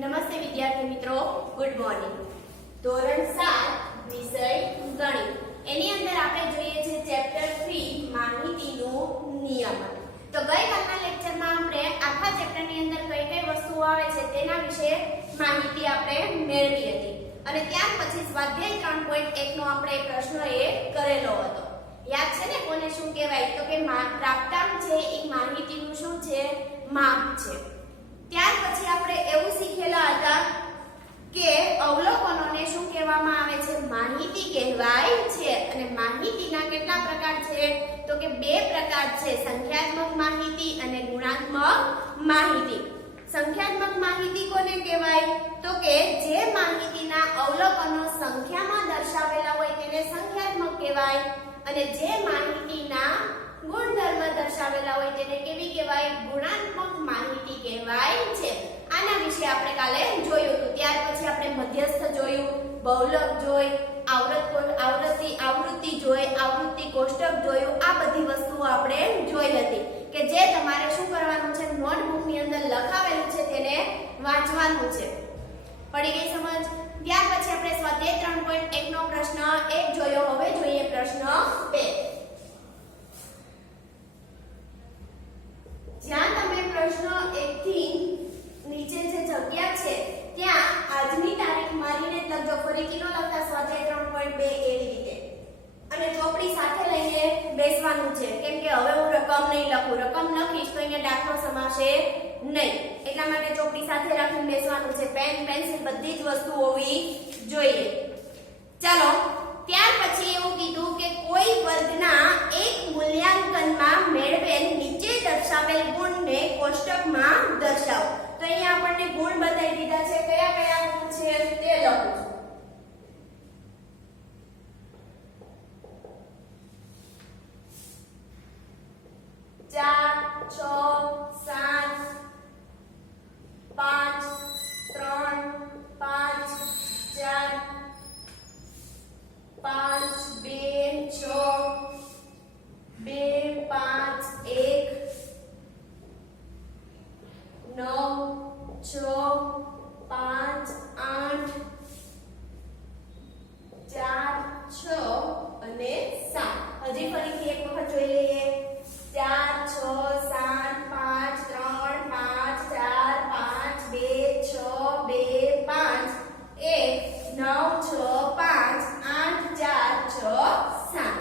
નમસ્તે વિદ્યાર્થી મિત્રો, ગુડ મોર્નિંગ. ધોરણ 7 વિષય ગણિત. એની અંદર આપણે જોઈએ છે ચેપ્ટર 3 માહિતીનું નિયમન. તો ગઈકાલના લેક્ચરમાં આપણે આખા ચેપ્ટરની અંદર કઈ કઈ વસ્તુઓ આવે છે તેના વિશે માહિતી આપણે મેળવી હતી અને ત્યાર પછી સ્વાધ્યાય 3.1 નો આપણે પ્રશ્ન એ કરેલો હતો. યાદ છે ને કોને શું કહેવાય? તો કે પ્રાપ્તાંક છે એ માહિતીનું શું છે? માપ છે. ત્યાર પછી આપણે એવું શીખેલા હતા કે અવલોકનોને શું કહેવામાં આવે છે? માહિતી કહેવાય છે. અને માહિતીના કેટલા પ્રકાર છે? તો કે બે પ્રકાર છે, સંખ્યાત્મક માહિતી અને ગુણાત્મક માહિતી. સંખ્યાત્મક માહિતી કોને કહેવાય? તો કે જે માહિતીના અવલોકનો સંખ્યામાં દર્શાવેલા હોય તેને સંખ્યાત્મક કહેવાય અને જે માહિતીના ગુણધર્મ દર્શાવેલા હોય તેને કેવી કહેવાય? ગુણાત્મક માહિતી કહેવાય છે. આના વિશે આપણે કાલે જોયું હતું. ત્યાર પછી આપણે મધ્યસ્થ જોયું, બહુલક જોઈ, આવૃત્તિ જોઈ, આવૃત્તિ કોષ્ટક જોયું. આ બધી વસ્તુઓ આપણે જોઈ હતી કે જે તમારે શું કરવાનું છે? નોટબુકની અંદર લખાવેલું છે તેને વાંચવાનું છે. પડી ગઈ સમજ? ત્યાર પછી આપણે સ્વાધ્યાય 3.1 નો પ્રશ્ન 1 જોયો. હવે જોઈએ પ્રશ્ન 2. જ્યાં તમે પ્રશ્ન 1 થી નીચે જે જગ્યા છે ત્યાં આજની તારીખ મારીને લખજો. ફરીથી નો લખતા, સ્વાધ્યાય 3.2 એવી રીતે. અને ચોપડી સાથે લઈને બેસવાનું છે કેમ કે હવે હું રકમ નહીં લખું. રકમ લખીશ તો અહીંયા દાખલો સમાશે નહીં. એટલા માટે ચોપડી સાથે રાખીને બેસવાનું છે. પેન, પેન્સિલ બધી જ વસ્તુ હોવી જોઈએ. ચાલો, ત્યાર પછી એવું કીધું કે કોઈ વર્ગના એક મૂલ્યાંકનમાં મેળવેલ નીચે દર્શાવેલ ગુણને કોષ્ટકમાં દર્શાવો. તો અહીંયા આપણને ગુણ બતાવી દીધા છે. કયા કયા ગુણ છે તે લખું છું. 4 6 7 5 3 5 4 5 2 6 2 5 1 9 6 5 8 4 6 અને 7. હજી ફરીથી એક વખત જોઈ લઈએ. 4 6 7 5 3 5 4 5 2 6 2 5 1 9 6 5 8 4 6 7.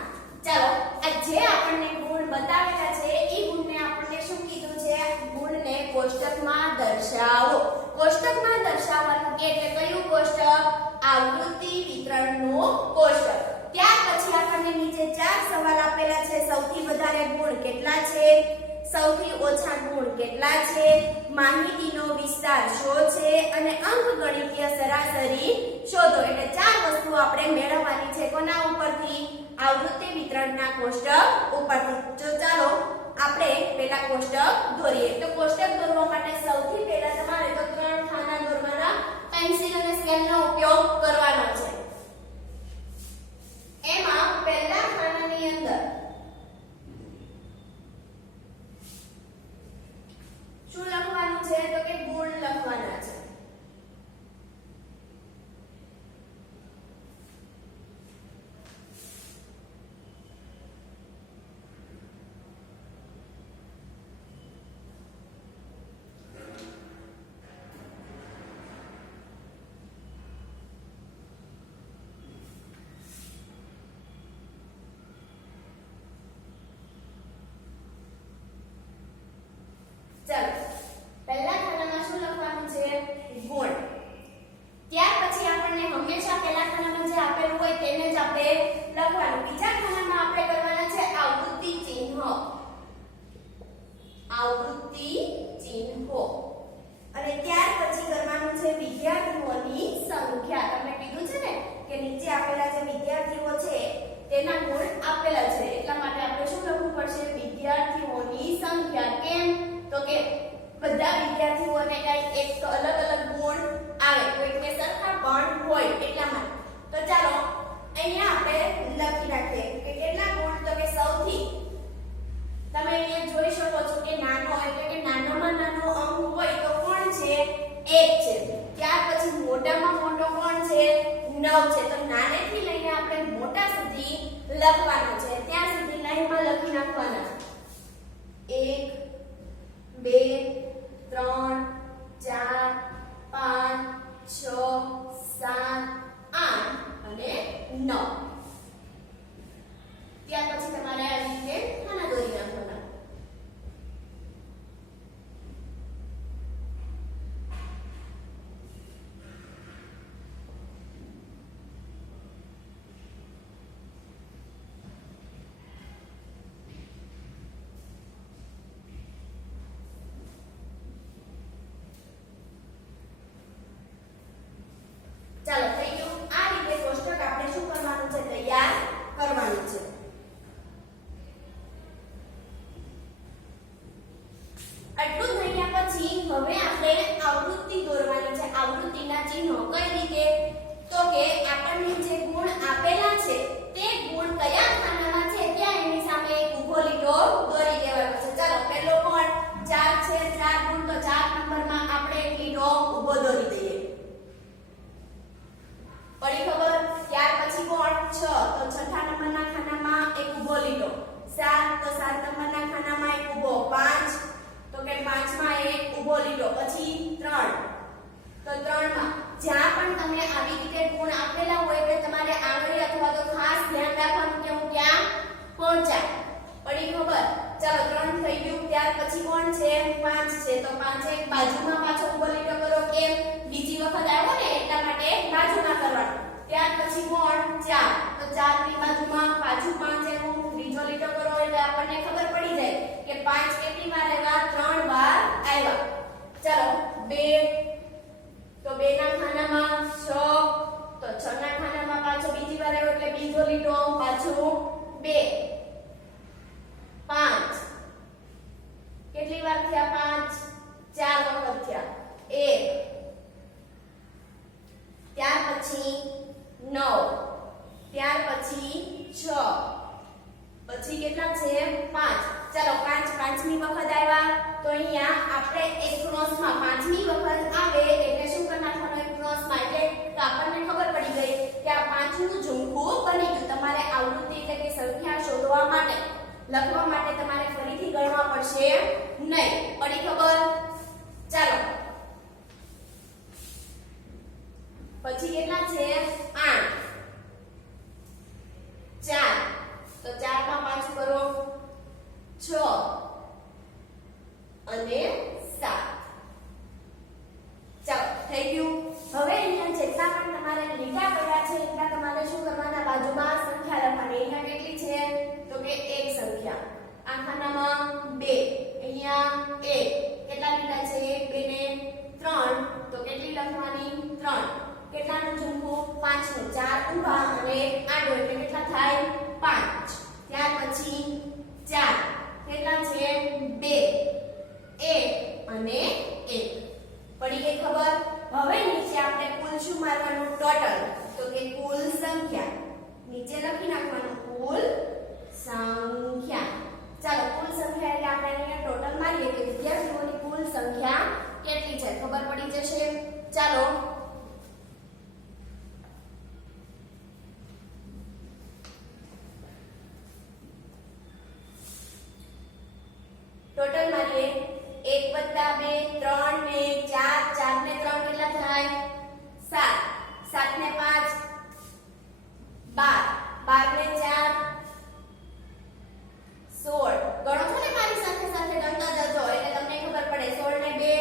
ચાલો, આ જે આપણને ગુણ બતાવેલા છે એ ગુણને આપણને શું કીધું છે? ગુણને કોષ્ટકમાં દર્શાવો. કોષ્ટકમાં દર્શાવવાનું કે એટલે કયું કોષ્ટક? આવૃત્તિ વિતરણનું કોષ્ટક. ત્યાર પછી આપણને નીચે 4 સવાલ આપેલા છે. સૌથી વધારે ગુણ કેટલા છે? સૌથી ઓછા ગુણ કેટલા છે? માહિતીનો વિસ્તાર શું છે? અને અંકગણિતીય સરાસરી શોધો. એટલે 4 વસ્તુઓ આપણે મેળવવાની છે. કોના ઉપરથી? આવૃત્તિ વિતરણના કોષ્ટક ઉપરથી. તો ચાલો આપણે પહેલા કોષ્ટક દોરીએ. તો કોષ્ટક દોરવા માટે સૌથી પહેલા તમારે તો 3 ખાના દોરવાના. પેન્સિલ અને સ્કેલનો ઉપયોગ કરવાનો છે. એમાં પહેલા ખાનાની અંદર શું લખવાનું છે? તો કે ગુણ લખવાના છે. ચાલો, પહેલા ખાનામાં શું લખવાનું છે? ગુણ. ત્યાર પછી આપણને હંમેશા પહેલા ખાનામાં જે આપેલું હોય તેને જ આપણે લખવાનું. બીજા ખાનામાં આપણે કરવાના છે આવૃત્તિ ચિહ્ન. આવૃત્તિ ચિહ્નો. અને ત્યાર પછી કરવાનું છે વિદ્યાર્થીઓની સંખ્યા. તમને કીધું છે ને કે નીચે આપેલા જે વિદ્યાર્થીઓ છે તેના ગુણ આપેલા છે. એટલા માટે આપણે શું લખવું પડશે? વિદ્યાર્થીઓની સંખ્યા. કેમ? તો કે બધા વિદ્યાર્થીઓને કઈ એક તો અલગ અલગ ગુણ આવે, કોઈકને સરખા પણ હોય એટલા માટે. તો ચાલો અહીંયા આપણે લખી રાખીએ કે કેટલા ગુણ? તો કે સૌથી તમે અહીંયા જોઈ શકો છો કે નાનો એટલે કે નાનામાં નાનો અંક હોય તો કોણ છે? 1 છે. 9 છે તો નાનેથી લઈને આપણે મોટા સુધી લખવાનું છે ત્યાં સુધી લાઈનમાં લખી નાખવાના 1 2 3 4 5 6 7 8 અને 9 ત્યાર પછી તમારે આ રીતે ખાના દોરી નાખવાના ચાલો થઈ ગયું આ રીતે કોષ્ટક આપણે શું કરવાનું છે તૈયાર કરવાનું છે આટલું થઈ ગયા પછી હવે આપણે આવૃત્તિ દોરવાની છે આવૃત્તિના ચિહ્નો કઈ રીતે તો કે આપણને જે ગુણ આપેલા છે તે ગુણ કયા ખાનામાં છે ત્યાં એની સામે એક ઊભો લીટો દોરી દેવાનો છે ચાલો પહેલો કોણ 4 છે 4 ગુણ તો 4 નંબરમાં આપણે એક લીટો ઊભો દોરી દઈએ પડી ખબર ત્યાર પછી કોણ 6 તો છઠ્ઠા નંબરના ખાનામાં એક ઊભો લીટો 7 તો 7 નંબરના ખાનામાં એક ઊભો 5 તો કે 5 માં એક ઊભો લીટો પછી 3 તો 3 માં જ્યાં પણ તમને આવી રીતે ગુણ આપેલા હોય એટલે તમારે આંગળી અથવા તો ખાસ ધ્યાન રાખવાનું કે હું ક્યાં પહોંચ્યા પડી ખબર ચાલો 3 થઈ ગયું ત્યાર પછી કોણ છે 5 છે તો 5 એક બાજુમાં પાછો ઊભો લીટો કરો કેમ બીજી વખત આવ્યો ને એટલા માટે બાજુમાં કરવાનો ત્યાર પછી કોણ 4 તો 4 ની બાજુમાં પાછું 5 એનો ત્રીજો લીટો કરો એટલે આપણને ખબર પડી જાય કે 5 કેટલી વાર આવ્યા 3 વાર આવ્યા ચાલો 2 તો 2 ના ખાનામાં 6 તો 6 ના ખાનામાં પાછો બીજી વાર આવ્યો એટલે બીજો લીટો પાછો 2 5 કેટલી વાર થયા 5 4 વખત થયા 1 ત્યાર પછી 9 ત્યાર પછી 6 પછી કેટલા છે 5 ચાલો 5 પાંચમી વખત આવ્યા તો અહીંયા આપણે એક ક્રોસમાં પાંચમી વખત આવે એટલે શું કરી નાખવાનું એક ક્રોસમાં એટલે આપણને ખબર પડી ગઈ કે આ પાંચનું ઝુમખું બની ગયું તમારે આવૃત્તિ એટલે કે સંખ્યા શોધવા માટે લખવા માટે તમારે ફરીથી ગણવા પડશે નહીં પડી ખબર ચાલો પછી કેટલા છે 8 4 તો 4 માં પાછું કરો 6 અને 7 ચાલો થઈ ગયું હવે અહીંયા જેટલા પણ તમારે લીટા પડ્યા છે એટલા તમારે શું કરવાના બાજુમાં સંખ્યા લખવાની અહીંયા કેટલી છે તો કે એક સંખ્યા આ ખાનામાં 2 અહીંયા 1 કેટલા લીટા છે 1 2 ને 3 તો કેટલી લખવાની 3 કેટલાનું ઝુમખું 5 નું 4 ઊભા અને આડો એટલે કેટલા થાય 5 ત્યાર પછી 4 કેટલા છે 2 1 અને 1 પડી ગઈ ખબર હવે નીચે આપણે કુલ શું મારવાનું ટોટલ તો કે કુલ સંખ્યા નીચે લખી નાખવાનું કુલ સંખ્યા ચાલો કુલ સંખ્યા એટલે આપણે અહીંયા ટોટલ મારીએ કે વિદ્યાર્થીઓની કુલ સંખ્યા કેટલી છે ખબર પડી જશે ચાલો ટોટલ મારીએ 1 2 3 ને 4 4 ને 3 કેટલા થાય 7 7 ને 5 12 12 ને 4 16 ગણો છો ને મારી સાથે સાથે ગણતા જજો એટલે તમને ખબર પડે 16 ને 2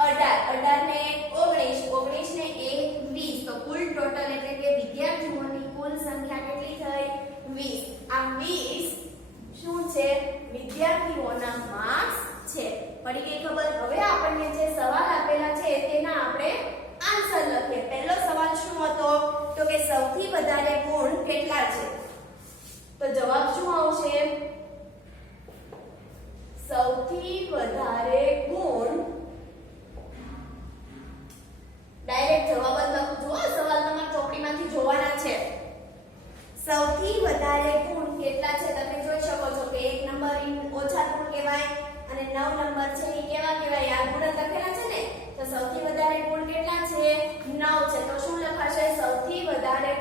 18 18 ને 19 19 ને 1 20 તો કુલ ટોટલ એટલે કે વિદ્યાર્થીઓની કુલ સંખ્યા કેટલી થઈ 20 આ 20 શું છે વિદ્યાર્થીઓના માર્ક્સ છે પડી ગઈ ખબર હવે આપણને જે સવાલ આપેલા છે તેના આપણે આન્સર લખીએ પહેલો સવાલ શું હતો તો કે સૌથી વધારે ગુણ કેટલા છે તો જવાબ શું આવશે સૌથી વધારે ગુણ ડાયરેક્ટ જવાબ જ લખું છું સવાલ તમારે ચોપડીમાંથી જોવાના છે સૌથી વધારે ગુણ કેટલા છે તમે જોઈ શકો છો કે 1 નંબર ઓછા ગુણ કહેવાય અને 9 નંબર છે એ કેવા કહેવાય આ ગુણ લખેલા છે ને તો સૌથી વધારે ગુણ કેટલા છે 9 છે તો શું લખાશે સૌથી વધારે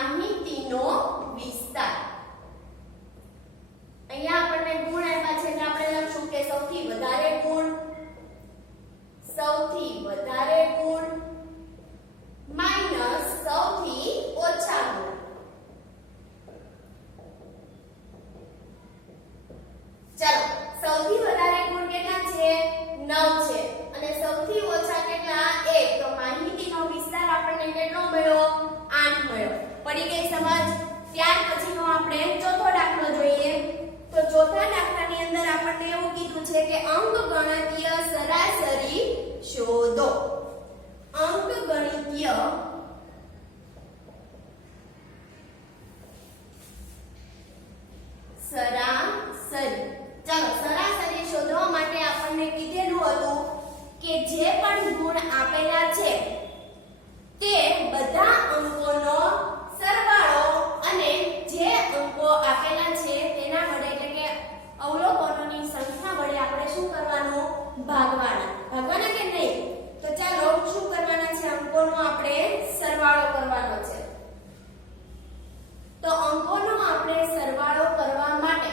માહિતીનો વિસ્તાર. અહીંયા આપણને ગુણ આપ્યા છે એટલે આપણે લખશું કે સૌથી વધારે ગુણ માઈનસ સૌથી ઓછા ગુણ. ચાલો, સૌથી વધારે ગુણ કેટલા છે? 9 છે અને સૌથી ઓછા કેટલા? 1. તો માહિતીનો વિસ્તાર આપણને કેટલો મળ્યો? 8 મળ્યો. પડી ગઈ સમજ? ત્યાર પછીનો આપણે ચોથો દાખલો જોઈએ. તો ચોથા દાખલાની અંદર આપણને એવું કીધું છે કે અંકગણિતીય સરાસરી શોધો. અંકગણિતીય સરાસરી. ચાલો, સરાસરી શોધવા માટે આપણને કીધેલું હતું કે જે પણ ગુણ આપેલા છે તે બધા અંકોનો સરવાળો અને જે અંકો આપેલા છે તેના વડે એટલે કે અવલોકનોની સંખ્યા વડે આપણે શું કરવાનું? ભાગવાના કે નહીં? તો ચાલો શું કરવાના છે? અંકોનો આપણે સરવાળો કરવાનો છે. તો અંકોનો આપણે સરવાળો કરવા માટે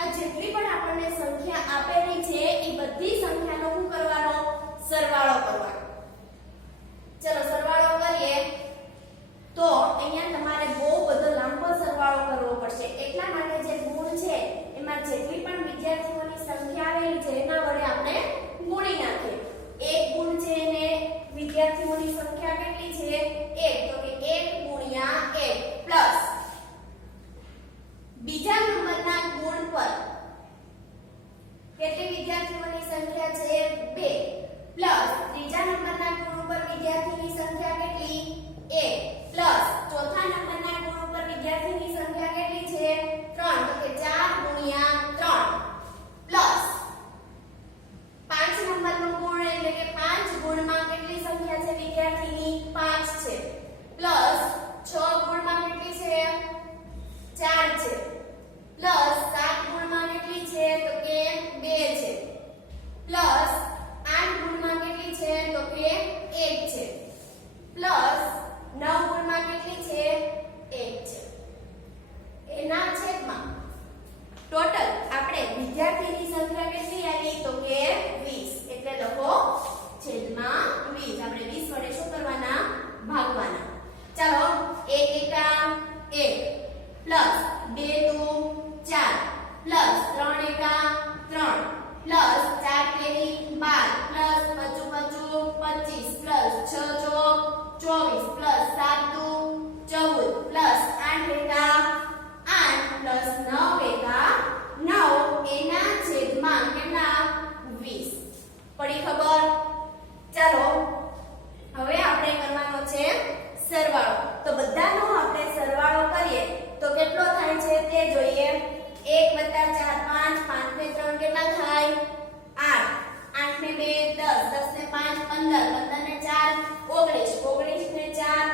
આ જેટલી પણ આપણને સંખ્યા આપેલી છે એ બધી સંખ્યાનો શું કરવાનો? સરવાળો કરવાનો. ચલો સરવાળો કરીએ તો અહીંયા તમારે બહુ બધો લાંબો સરવાળો કરવો પડશે. એટલા માટે જે ગુણ છે એમાં જેટલી પણ વિદ્યાર્થીઓની સંખ્યા આવેલી છે એના વડે આપણે ગુણી નાખીએ. એક ગુણ છે એને વિદ્યાર્થીઓની સંખ્યા કેટલી છે? 1. તો કે 1 ગુણ્યા 1 પ્લસ બીજા નંબરના ગુણ પર કેટલી વિદ્યાર્થીઓની સંખ્યા છે? 2 પ્લસ ત્રીજા નંબરના ગુણ પર વિદ્યાર્થીની સંખ્યા કેટલી? 1 પ્લસ ચોથા નંબરના ગુણ પર વિદ્યાર્થીની સંખ્યા કેટલી છે? 3. તો કે 4 ગુણ્યા 3 પ્લસ 5 નંબરનો ગુણ એટલે કે 5 ગુણમાં કેટલી સંખ્યા છે વિદ્યાર્થીની? 5 છે પ્લસ 6 ગુણમાં કેટલી છે? 4 છે પ્લસ 7 ગુણમાં કેટલી છે? તો કે 2 છે પ્લસ 8 ગુણમાં કેટલી છે? તો કે 1 છે પ્લસ 9 ગુણમાં કેટલી છે? 1 છે. એના છેદમાં ટોટલ આપણે વિદ્યાર્થીની સંખ્યા કેટલી આવી? તો કે 20. એટલે લખો છેદમાં 20. આપણે 20 વડે શું કરવાના? ભાગવાના. ચાલો 1 એકા 1 પ્લસ 2 દુ 4 પ્લસ 3 એકા 3 પ્લસ 4 તેરી 12 પ્લસ 5 5 25 પ્લસ 6 ચોક 24 પ્લસ 7 દુ 14 પ્લસ 8 એકા 8 પ્લસ 9 એકા 9 એના છેદમાં કેટલા? 20. પડી ખબર? ચાલો હવે આપણે કરવાનો છે સરવાળો. તો બધાનો આપણે સરવાળો કરીએ તો કેટલો થાય છે તે જોઈએ. 1 + 4 5 5 ને 3 કેટલા થાય? 8 8 ને 2 10 10 ને 5 15 15 ને 4 19 19 ને 4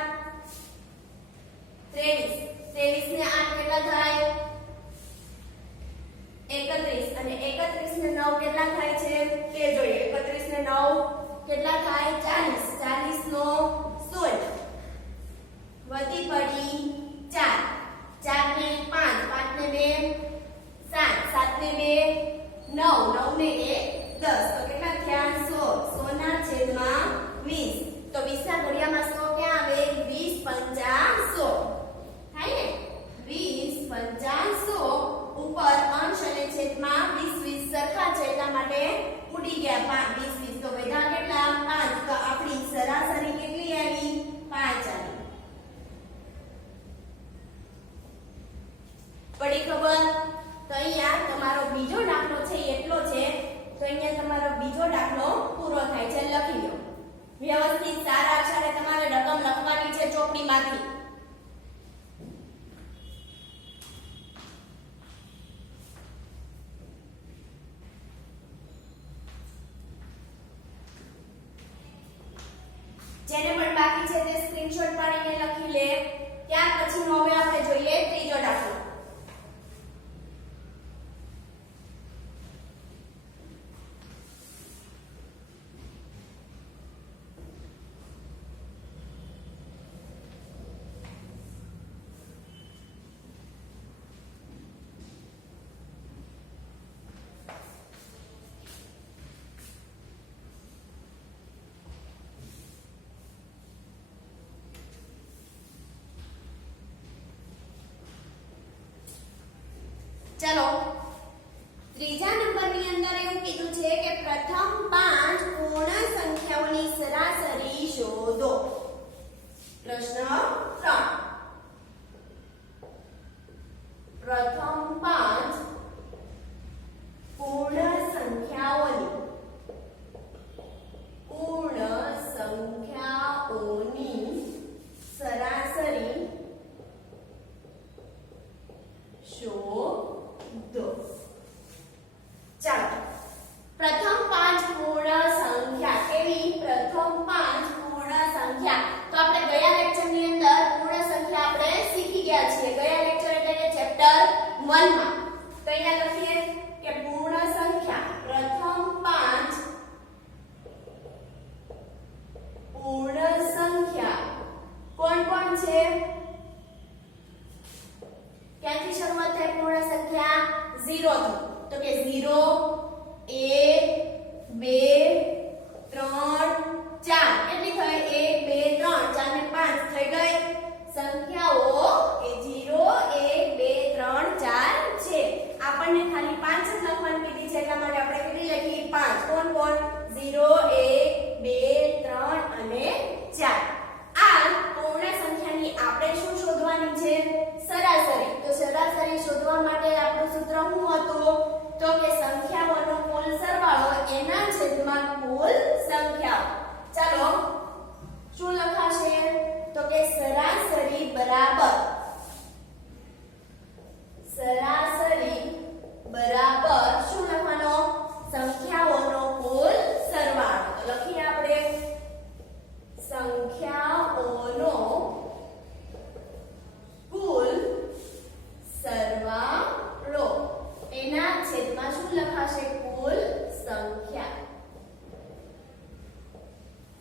23 23 ને 8 કેટલા થાય? 31 અને 31 ને 9 કેટલા થાય છે તે જોઈએ. 31 ને 9 કેટલા થાય? 40 40 નો 16 વધી પડી 4 4 ને 5 5 ને 2 7 7 ને 2 9 9 ને 1 10 તો કેટલા થયા? 100 100 ના છેદમાં 20. તો 20 ના ઘડિયામાં 100 ક્યાં આવે? 20 પંચા 100 થાય ને? 20 પંચા 100 ઉપર અંશ અને છેદમાં 20 20 સરખા છે એટલા માટે ઉડી ગયા 5 20 20 તો બધા કેટલા? 5. તો આપણી સરાસરી કેટલી આવી? 5 આવી. પડી ખબર? તો અહીંયા તમારો બીજો દાખલો છે એટલો છે. તો અહીંયા તમારો બીજો દાખલો પૂરો થાય છે. લખી લો વ્યવસ્થિત સારા અક્ષરે તમારે રકમ લખવાની છે ચોપડીમાંથી. જેને પણ બાકી છે તે સ્ક્રીનશોટ પાડીને લખી લે. ત્યાર પછીનો હવે આપણે જોઈએ ત્રીજો દાખલો. ચલો ત્રીજા નંબરની અંદર એવું કીધું છે કે પ્રથમ 5 પૂર્ણ સંખ્યાઓની સરાસરી શોધો. પ્રશ્ન 3. પ્રથમ 5 પૂર્ણ સંખ્યાઓની સરાસરી શોધો. ચાલો પ્રથમ 5 પૂર્ણ સંખ્યા કેવી? પ્રથમ 5 પૂર્ણ સંખ્યા તો આપણે ગયા લેક્ચરની અંદર પૂર્ણ સંખ્યા આપણે શીખી ગયા છીએ. ગયા લેક્ચર એટલે કે ચેપ્ટર 1 માં. તો અહીંયા લખીએ કે પૂર્ણ સંખ્યા પ્રથમ 5 પૂર્ણ સંખ્યા કોણ કોણ છે? ક્યાંથી શરૂઆત થાય પૂર્ણ સંખ્યા? 0 થી. તો કે 0 1 2 3 4 કેટલી થઈ? 1 2 3 4 ને 5 થઈ ગઈ સંખ્યાઓ એ 0 1 2 3 4 છે. આપણને ખાલી 5 જ લખવાની કીધી છે એટલા માટે આપણે કેટલી લખી? 5. કોણ કોણ? 0 1 2 3 અને 4. આ પૂર્ણ સંખ્યાની આપણે શું શોધવાની છે? સરાસરી. તો સરાસરી શોધવા માટે આપણું સૂત્ર શું હતું? તો કે સંખ્યાઓનો કુલ સરવાળો એના છેદમાં કુલ સંખ્યાઓ. ચાલો શું લખાશે? તો કે સરાસરી બરાબર શું લખવાનો? સંખ્યાઓનો કુલ સરવાળો. તો લખીએ આપણે સંખ્યાઓનો કુલ સરવાળો એના છેદમાં શું લખાશે? કુલ સંખ્યા.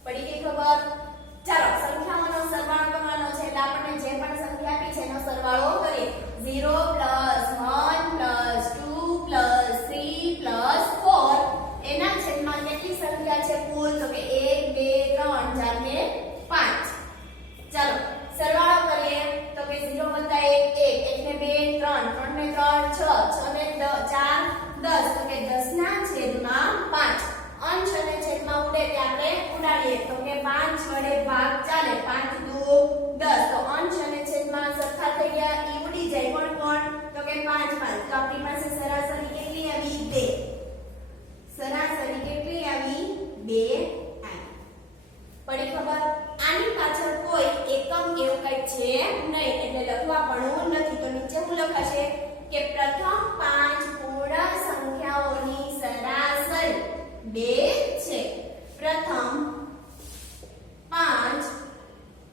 પડી ગઈ ખબર? ચાલો સંખ્યાઓનો સરવાળો કરવાનો છે એટલે આપણને જે પણ સંખ્યા આપી છે એનો સરવાળો કરીએ. 0 + 1 + 2 + 3 + 4 એના છેદમાં કેટલી સંખ્યા છે કુલ? તો કે 1 2 3 4 ને 5. ચાલો સરવાળો કરીએ તો કે 0 + 1 1 1 ને 2 3 3 ને 3 6 6 ને 4 10 તો કે 10 ના છેદમાં 5. અંશ અને છેદમાં ઉડે એટલે આપણે ઉડાડીએ તો કે 5 વડે ભાગ ચાલે. 5 દુ 10 તો અંશ અને છેદમાં સરખા થઈ ગયા ઈ ઉડી જાય. કોણ કોણ? તો કે 5 5. તો આપણી પાસે સરાસરી કેટલી આવી? 2. સરાસરી કેટલી આવી? 2 આવી. પડી ખબર? આની પાછળ કોઈ એકમ એવું કંઈ છે નહીં એટલે લખવા પડવું નથી. તો નીચે શું લખાશે કે પ્રથમ 5 પૂર્ણ સંખ્યાઓની સરાસરી 2 છે. પ્રથમ 5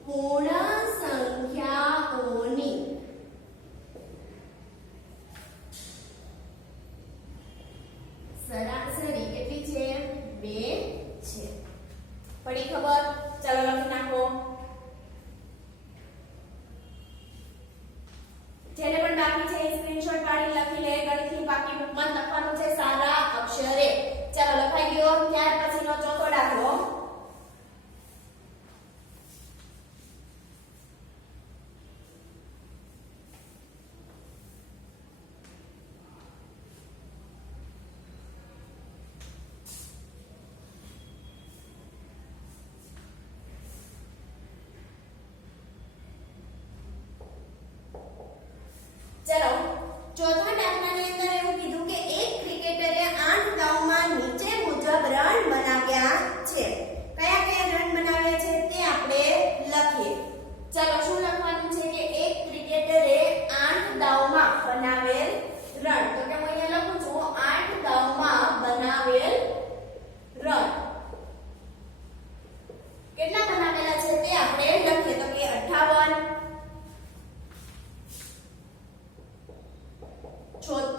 પૂર્ણ સંખ્યાઓની સરાસરી કેટલી છે? 2 છે. પડી ખબર? ચાલો લખી નાખો. જેને પણ બાકી છે એ સ્ક્રીનશોટ પાડી લખી લે. ગણિતની બાકી બુકમાં લખવાનું છે સારા અક્ષરે. ચાલો લખાઈ ગયો. ત્યાર પછીનો ચોથો દાખલો. ચલો ચોથા દાખલાની અંદર એવું કીધું કે એક ક્રિકેટરે 8 દાવમાં નીચે મુજબ રન બનાવ્યા છે. કયા કયા રન બનાવ્યા છે તે આપણે લખીએ. ચલો શું લખવાનું છે કે એક ક્રિકેટરે 8 દાવમાં બનાવેલ રન. તો કે હું અહીંયા લખું છું 8 દાવમાં બનાવેલ રન. કેટલા બનાવેલા છે તે આપણે લખીએ. તો કે 58 76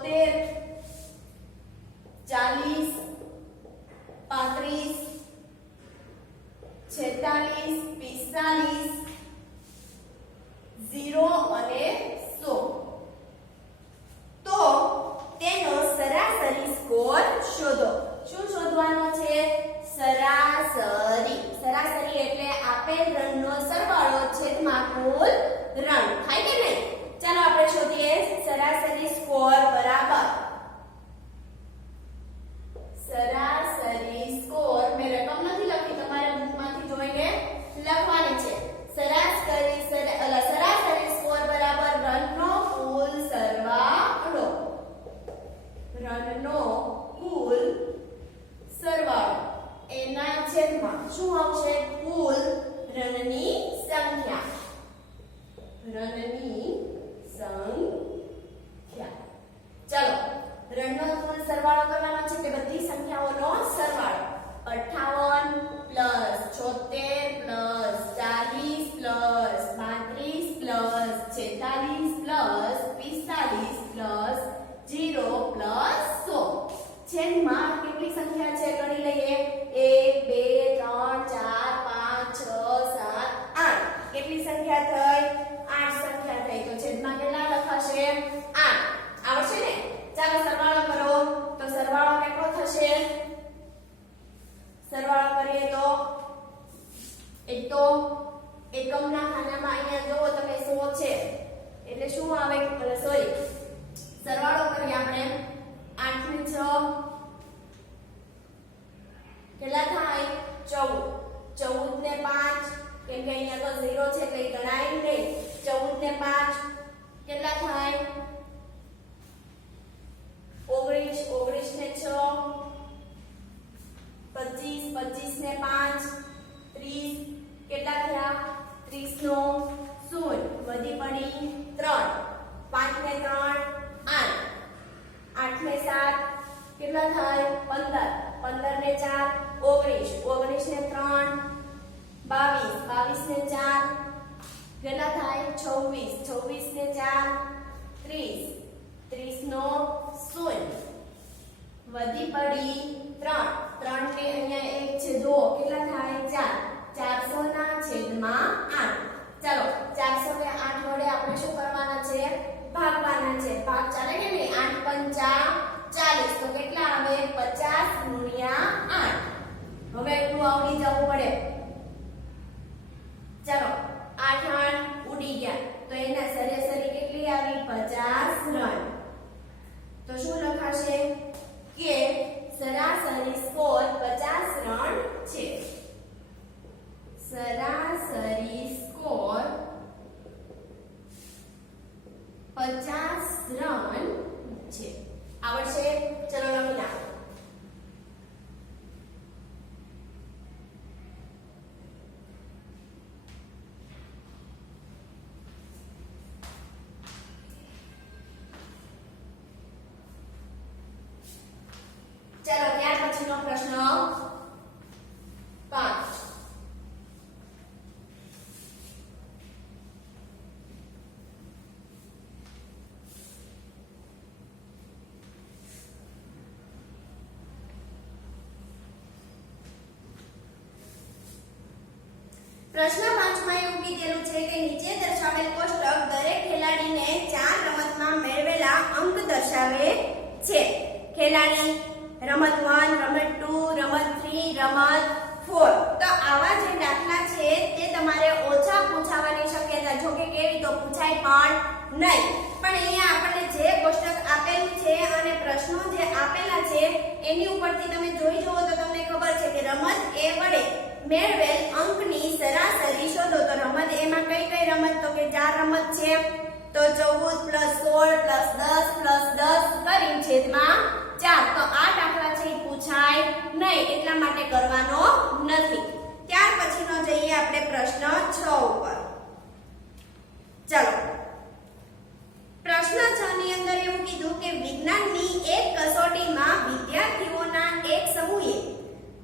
છેદમાં કેટલી સંખ્યા છે ગણી લઈએ 1 2 3 4 5 6 7 8 કેટલી સંખ્યા થઈ 8 સંખ્યા થઈ તો છેદમાં કેટલા લખાશે 8 આવશે ને ચાલો સરવાળો કરો તો સરવાળો કેટલો થશે સરવાળો કરીએ તો એક તો એકમના ખાનામાં અહીંયા જોવો તમે 100 છે એટલે શું આવે સોરી સરવાળો કરીએ આપણે 8 ને 6 કેટલા થાય 14 14 ને 5 કેમ કે અહીંયા તો 0 છે કઈ ગણાય નહીં 14 ને 5 કેટલા થાય 19 19 ને 6 25 25 ને 5 30 કેટલા થયા 30 નો 0 વધી પડી 3 5 ને 3 8 8 ને 7 કેટલા થાય 15 15 ને 4 19 19 ને 3 22 22 ને 4 કેટલા થાય 26 26 ને 4 30 30 નો 0 વધી પડી 3 3 કે અહીંયા એક છે જો કેટલા થાય 4 400 ના છેદમાં 8 ચાલો 400 ને 8 વડે આપણે શું કરવાના છે ભાગવાના છે ભાગ ચાલે કે નહીં 8 પંચા 40 તો કેટલા આવે 50 ગુણ્યા 8 હવે એટલું આવડી જવું પડે ચાલો 8 8 ઉડી ગયા તો એના સરેસરી કેટલી આવી 50 રન તો શું લખાશે કે સરાસરી સ્કોર 50 રન છે સરાસરી સ્કોર 50 રન છે આવડશે ચલો લખી નાખો ચલો ત્યાર પછીનો પ્રશ્ન 5 પ્રશ્ન 5 માં એવું કીધેલું છે કે નીચે દર્શાવેલ કોષ્ટક દરેક ખેલાડીને 4 રમતમાં મેળવેલા અંક દર્શાવે છે ખેલાડી રમત 1 રમત 2 રમત 3 રમત 4 તો આવા જે દાખલા છે તે તમારે ઓછા પૂછાવાની શક્યતા જો કે કેવી તો પૂછાય પણ નહીં પણ અહીંયા આપણને જે કોષ્ટક આપેલું છે અને પ્રશ્નો જે આપેલા છે એની ઉપરથી તમે જોઈ જુઓ તો તમને ખબર છે કે રમત એ વડે મેળવેલ અંકની સરાસરી શોધો તો રમત એમાં કઈ કઈ રમત તો કે 4 રમત છે તો 14 16 10 10 કરીને છેદમાં 4 તો આ દાખલા છે એ પૂછાય નહીં એટલા માટે કરવાનો નથી ત્યાર પછીનો જઈએ આપણે પ્રશ્ન 6 ઉપર ચાલો પ્રશ્ન 6 ની અંદર એવું કીધું કે વિજ્ઞાનની એક કસોટીમાં વિદ્યાર્થીઓના એક સમૂહે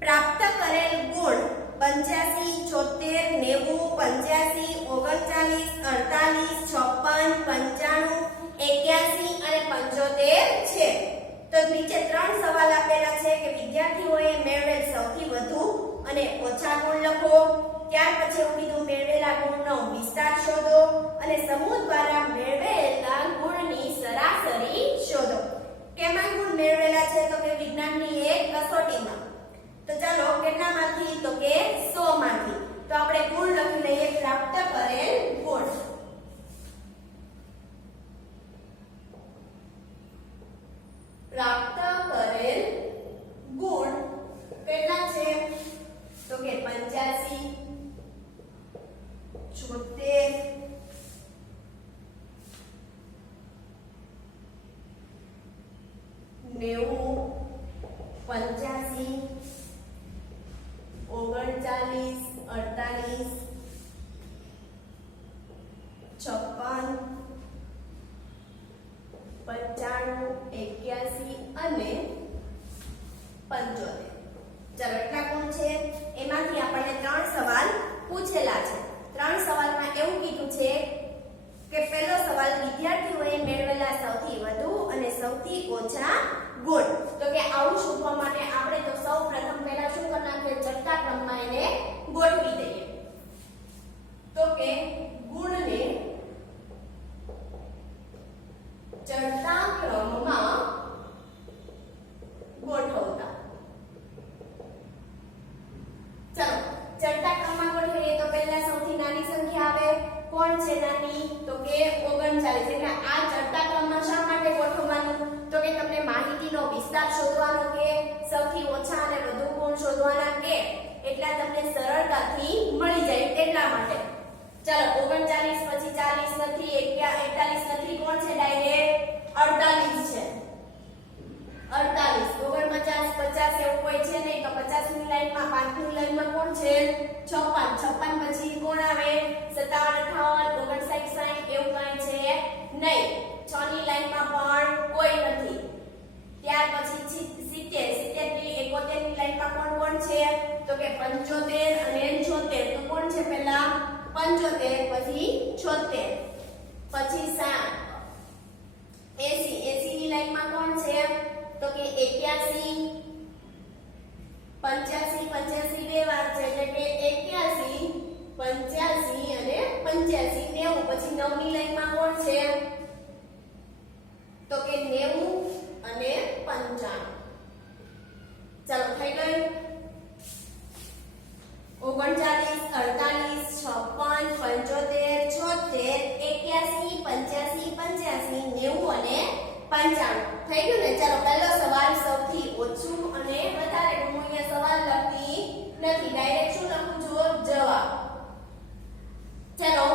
પ્રાપ્ત કરેલ ગુણ 85 76 90 85 39 48 56 55 95 81 અને 75 છે તો નીચે 3 સવાલ આપેલા છે કે વિદ્યાર્થીઓએ મેળવેલ સૌથી વધુ અને ઓછા ગુણ લખો ત્યાર પછી એવું કીધું મેળવેલા ગુણનો વિસ્તાર શોધો અને સમૂહ દ્વારા મેળવેલા ગુણની સરાસરી શોધો કેમાં ગુણ મેળવેલા છે તો કે વિજ્ઞાનની એક કસોટીમાં તો ચાલો કેટલામાંથી તો કે 100 માંથી તો આપણે ગુણ લખી લઈએ પ્રાપ્ત કરેલ ગુણ પ્રાપ્ત કરેલ ગુણ કેટલા છે તો કે 85 76 90 85 39 48 56 95 81 અને 75 ચાલો એટલા ગુણ છે એમાંથી આપણને 3 સવાલ પૂછેલા છે 3 સવાલમાં એવું કીધું છે કે પહેલો સવાલ વિદ્યાર્થીઓએ મેળવેલા સૌથી વધુ અને સૌથી ઓછા ગુણ. તો કે આવું શોધવા માટે આપણે તો સૌપ્રથમ પહેલા શું કરના કે ચડતા ક્રમમાં એને ગોઠવી દઈએ. તો કે ગુણને ચડતા ક્રમમાં ગોઠવતા. ચલો ચડતા ક્રમમાં ગોઠવીએ તો પહેલા સૌથી નાની સંખ્યા આવે. કોણ છે નાની? તો કે 39. એટલે આ ચડતા ક્રમમાં શા માટે ગોઠવવાનું? તો કે તમને માહિતીનો વિસ્તાર શોધવાનો કે સૌથી ઓછા અને વધુ ગુણ શોધવાના કે એટલા તમને સરળતાથી મળી જાય એટલા માટે. ચાલો 39 પછી 40 નથી, 41 નથી, કોણ છે ડાયરેક્ટ 48 છે. 48 49 50 એવું કોઈ છે નહીં તો 50 ની લાઈનમાં 5 ની લાઈનમાં કોણ છે 56. 56 પછી કોણ આવે 57 58 59 60 એવું કાંઈ છે નહીં. 6 ની લાઈનમાં પણ કોઈ નથી. ત્યાર પછી 70 ની 71 ની લાઈનમાં કોણ છે? તો કે 75 અને 76. તો કોણ છે પહેલા 75 પછી 76 પછી 80 ની લાઈનમાં કોણ છે? તો કે 81 85 બે વાર છે એટલે કે 81 85 અને 85 90. પછી 9 ની લાઈનમાં કોણ છે? તો કે 90 અને 95. ચાલો થઈ ગયું. 39 48 56 75 76 81 85 85 90 અને 95 થઈ ગયું ને. ચાલો પહેલો સવાલ સૌથી ઓછું અને વધારે. હું અહીંયા સવાલ લખતી નથી, ડાયરેક્ટ શું લખું છું? જવાબ. ચાલો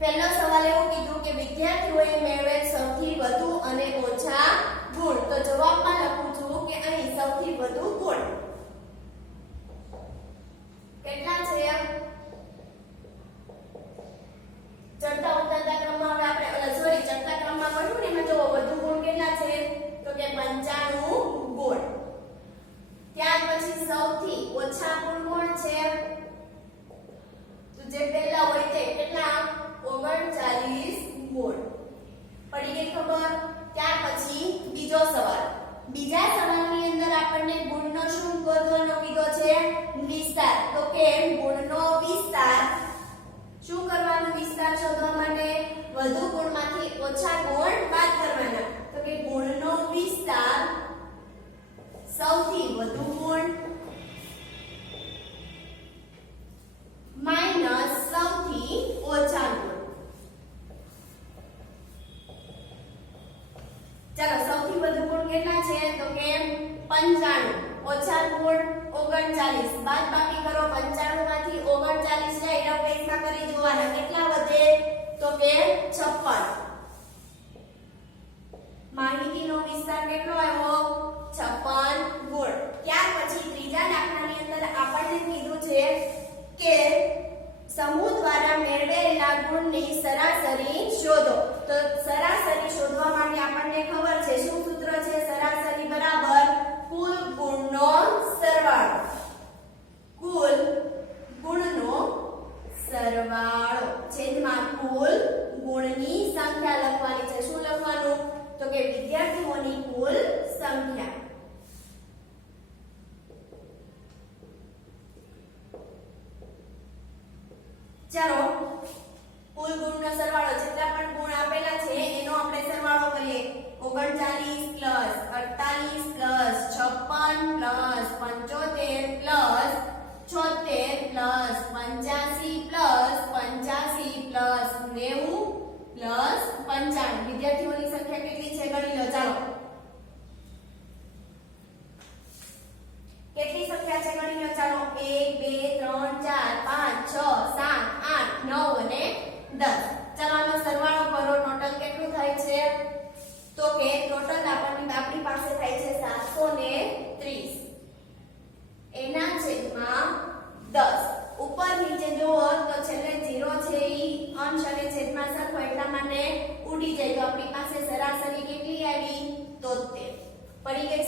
પહેલો સવાલ એવું કીધું કે વિદ્યાર્થીઓએ મેળવેલ સૌથી વધુ અને ઓછા ગુણ. તો જવાબમાં લખું છું કે અહીં સૌથી વધુ ગુણ કેટલા છે? ચડતા ઉતરતા ક્રમમાં હવે આપણે સોરી ચડતા ક્રમમાં કહ્યું ને એમાં જો વધુ ગુણ કેટલા છે? તો કે 95 ગુણ. ત્યાર પછી સૌથી ઓછા ગુણ કોણ છે? તો જે પહેલા હોય તે કેટલા 39 ગુણ. પડી ગઈ ખબર? ત્યાર પછી બીજો સવાલ. બીજા સવાલની અંદર આપણને ગુણનો શું શોધવાનો કીધો છે? વિસ્તાર. તો કે ગુણનો વિસ્તાર શું કરવાનું? વિસ્તાર શોધવા માટે વધુ ગુણમાંથી ઓછા ગુણ બાદ કરવાના. તો કે ગુણનો વિસ્તાર સૌથી વધુ ગુણ માઈનસ સૌથી ઓછા ગુણ. ચાલો સૌથી વધુ ગુણ કેટલા છે? તો કે 95. ઓછા ગુણ 39. બાદ બાકી કરો 95 માંથી 39 જાય એના પેજમાં કરી જોવાના કેટલા વધે? તો કે 56. માહિતીનો વિસ્તાર કેટલો આવ્યો? 56 ગુણ. ત્યાર પછી ત્રીજા દાખલાની અંદર આપણને કીધું છે કે સમૂહ દ્વારા મેળવેલા ગુણની સરાસરી શોધો. તો સરાસરી શોધવા માટે આપણને ખબર છે શું સૂત્ર છે? સરાસરી બરાબર કુલ ગુણનો સરવાળો. કુલ ગુણનો સરવાળો છેદમાં કુલ ગુણની સંખ્યા લખવાની છે. શું લખવાનું? તો કે વિદ્યાર્થીઓની કુલ સંખ્યા. ચાલો કુલ ગુણનો સરવાળો જેટલા પણ ગુણ આપેલા છે એનો આપણે સરવાળો કરીએ. 39 + 48 + 56 + 75 + 76 + 85 + 85 + 90 + 95. વિદ્યાર્થીઓની સંખ્યા કેટલી છે ગણી લો. ચાલો કેટલી સંખ્યા છે ગણી લો. ચાલો 1 2 3 4 5 6 7 8 9 અને 10. ચાલો આનો સરવાળો કરો. ટોટલ કેટલું થાય છે? તો કે ટોટલ આપણી પાસે થાય છે 730. એના છેદમાં 10. ઉપર નીચે જુઓ તો છેલ્લે 0 છે ઈ અંશ અને છેદમાં સરખો એટલા માટે ઉડી જાય. તો આપણી પાસે સરાસરી કેટલી આવી? 73. પડી ગઈ.